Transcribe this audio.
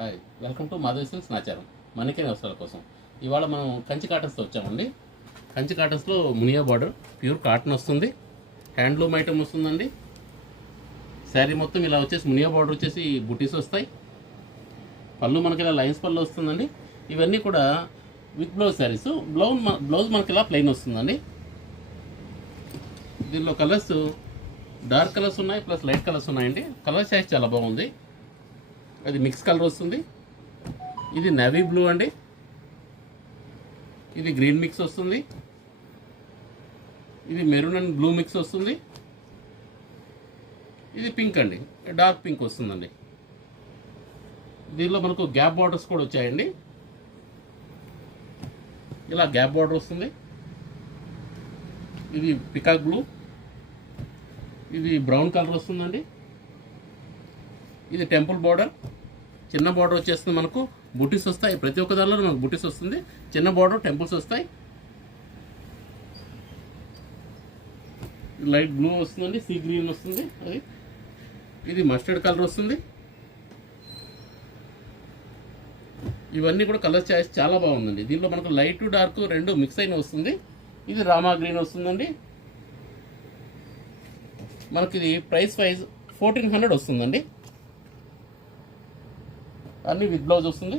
Hi, welcome to Madhavi silks Nacharam. మనకే అవసరాల కోసం ఇవాళ మనం కంచి కాటన్స్తో వచ్చామండి. కంచి కాటన్స్లో మునియా బార్డర్ ప్యూర్ కాటన్ వస్తుంది, హ్యాండ్లూమ్ ఐటమ్ వస్తుందండి. శారీ మొత్తం ఇలా వచ్చేసి మునియా బార్డర్ వచ్చేసి బుటీస్ వస్తాయి. పళ్ళు మనకి ఇలా లైన్స్ పళ్ళు వస్తుందండి. ఇవన్నీ కూడా విత్ బ్లౌజ్ శారీస్. బ్లౌజ్ మనకి ఇలా ప్లెయిన్ వస్తుందండి. దీనిలో కలర్స్ డార్క్ కలర్స్ ఉన్నాయి, ప్లస్ లైట్ కలర్స్ ఉన్నాయండి. కలర్ చాయిస్ చాలా బాగుంది. అది మిక్స్ కలర్ వస్తుంది. ఇది నేవీ బ్లూ అండి, ఇది గ్రీన్ మిక్స్ వస్తుంది, ఇది మెరూన్ అండ్ బ్లూ మిక్స్ వస్తుంది, ఇది పింక్ అండి, డార్క్ పింక్ వస్తుందండి. దీనిలో మనకు గ్యాప్ బార్డర్స్ కూడా వచ్చాయండి. ఇలా గ్యాప్ బార్డర్ వస్తుంది. ఇది పికాక్ బ్లూ, ఇది బ్రౌన్ కలర్ వస్తుందండి. ఇది టెంపుల్ బార్డర్, చిన్న బార్డర్ వచ్చేస్తుంది. మనకు బుటీస్ వస్తాయి, ప్రతి ఒక్క దానిలో మనకు బుటీస్ వస్తుంది. చిన్న బార్డర్ టెంపుల్స్ వస్తాయి. లైట్ బ్లూ వస్తుందండి, సీ గ్రీన్ వస్తుంది. ఇది మస్టర్డ్ కలర్ వస్తుంది. ఇవన్నీ కూడా కలర్ చాయిస్ చాలా బాగుందండి. దీనిలో మనకు లైట్ డార్క్ రెండు మిక్స్ అయిన వస్తుంది. ఇది రామా గ్రీన్ వస్తుందండి. మనకి ఇది ప్రైస్ వైజ్ 1400 వస్తుందండి. అన్నీ విత్ బ్లౌజ్ వస్తుంది.